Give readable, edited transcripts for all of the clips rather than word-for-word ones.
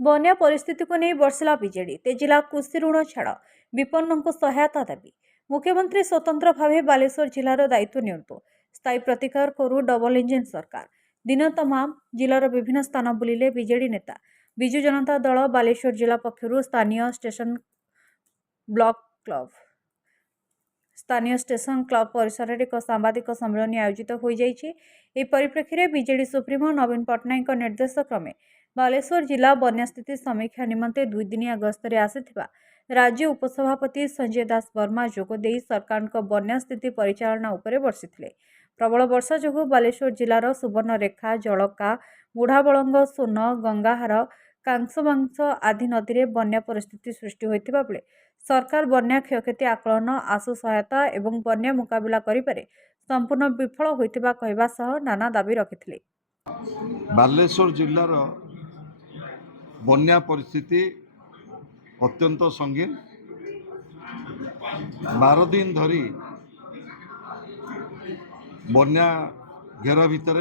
बन्या परिस्थिति को नहीं बरसिला बीजेडी तेजिला कृषि ऋण छाड़ विपन्न को सहायता दाबी मुख्यमंत्री स्वतंत्र भाव बालेश्वर जिलार दायित्व नियंतु स्थायी प्रतिकार करू डबल इंजिन सरकार दिन तमाम जिलार विभिन्न स्थान बुलिले बीजेडी नेता विजु जनता दल बालेश्वर जिला पक्षरु स्थानीय स्टेशन ब्लॉक क्लब स्थानीय स्टेशन क्लब परिसर में एक सांबादिक सम्मेलन आयोजित हो परिप्रेक्षी में बीजेडी सुप्रीमो नवीन पट्टनायक निर्देश क्रमे बालेश्वर जिला बन्या स्थिति समीक्षा निमंते 2 दिनिया गस्तर आसिथिबा राज्य उपसभापति संजय दास वर्मा जोगदे सरकार बन्या स्थिति परिचालना उपरे बर्षिथिले। प्रबल वर्षा जोगु बालेश्वर जिलार सुवर्णरेखा जलका बुढ़ाबलंग सोन गंगाहार कांसबांस आदि नदी में बन्या परिस्थिति सृष्टि होइतिबा बेले सरकार बन्या क्षयक्षति आकलन आशु सहायता एवं बन्या मुकाबिला करिपारे संपूर्ण विफल होइतिबा कहबा सह नाना दाबी रखिथिले। बालेश्वर जिल्लार बन्या परिस्थिति अत्यंत संगीन 12 दिन धरी बन्या घेर भितर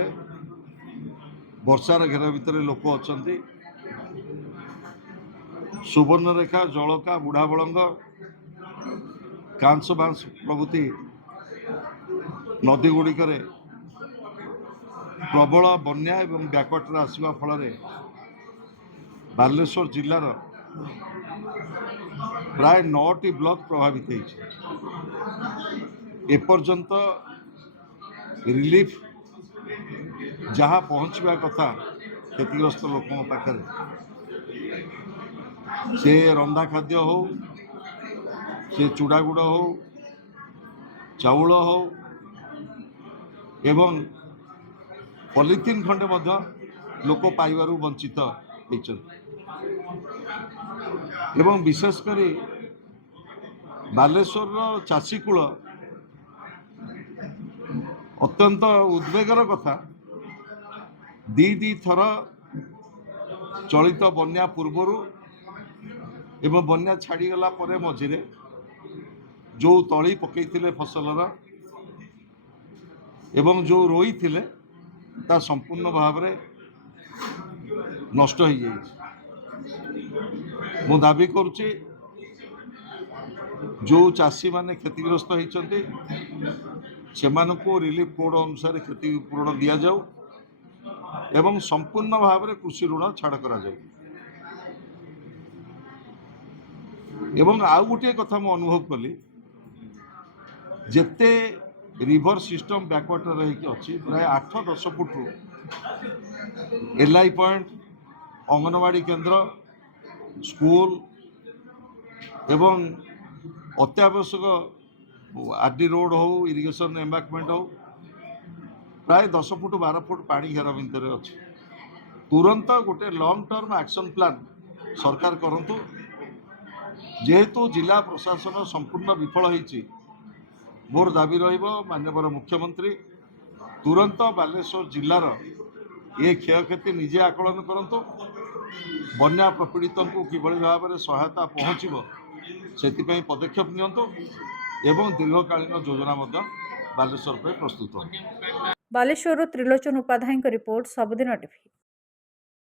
वर्षार घेर भितर लोक अछंती सुवर्णरेखा जलका बुढ़ाबलंग कांसबांस प्रभृति नदी गुड़िकर प्रबल बन्या एवं ब्याकवाटर आसवा फल बालेश्वर जिलार प्राय 9टी ब्लॉक प्रभावित एपर्यंत रिलीफ जहाँ पहुँचवा कथा क्षतिग्रस्त लोकों पाखे से रंधा खाद्य हो से चूड़ागुड़ हो चाउल हो एवं पॉलिथिन खंडे मध्य लोक पाइबारु वंचित एवं विशेषकर बालेश्वर चाषीकूल अत्यंत उद्वेगर कथा दी थर चलित बन्या पूर्वर एवं बन्या छाड़ीगला पर मझिरे जो तली पकईथिले फसलर एवं जो रोई थिले ता संपूर्ण भाव में नष्ट हो जाए। मु दाबी करुच्ची जो चाषी माने क्षतिग्रस्त होती से रिलीफ कोड अनुसार क्षतिपूरण दि जाऊ एवं संपूर्ण भाव में कृषि ऋण छाड़ करा जाऊ। एवं आउ गोटे कथा मु अनुभव कली जेते रिवर सिस्टम बैकवाटर अच्छी प्राय 8-10 फुट एलआई पॉइंट अंगनवाड़ी केंद्र स्कूल एवं अत्यावश्यक आरडी रोड हो इरिगेशन एम्बांकमेंट हो प्राय 10 फुट 12 फुट पानी घेर भितर अच्छी तुरंत गोटे लॉन्ग टर्म एक्शन प्लान सरकार करंतु जेहेतु जिला प्रशासन संपूर्ण विफल होती मोर दाबी माननीय मुख्यमंत्री तुरंत बालेश्वर जिलार ये क्षयक्षति निजे आकलन करंतु बन्या प्रपीड़ित को किभली भाव में सहायता पहुँचो से पदक्षेप नियंतु एवं दीर्घकालीन योजना बालेश्वर पे प्रस्तुत हो। Baleshwar Trilochan Upadhyay report Sabudin TV.